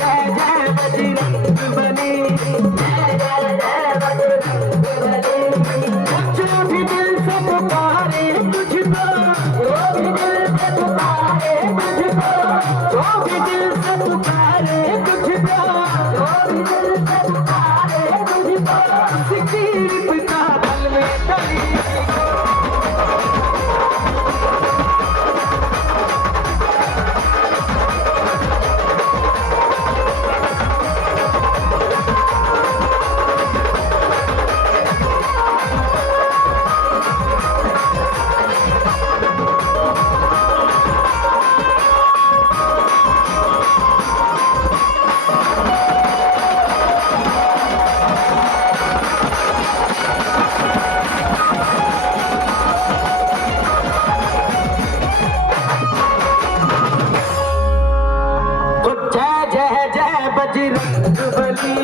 जय जय बजरंगबली, जय जय जय बजरंगबली। जो भी दिल से पुकारे तुझको, जो भी दिल से पुकारे तुझको, जो भी दिल से पुकारे तुझको, जो भी दिल से पुकारे तुझको, सिक्की का बल में तली। जय जय जय बजरंगबली।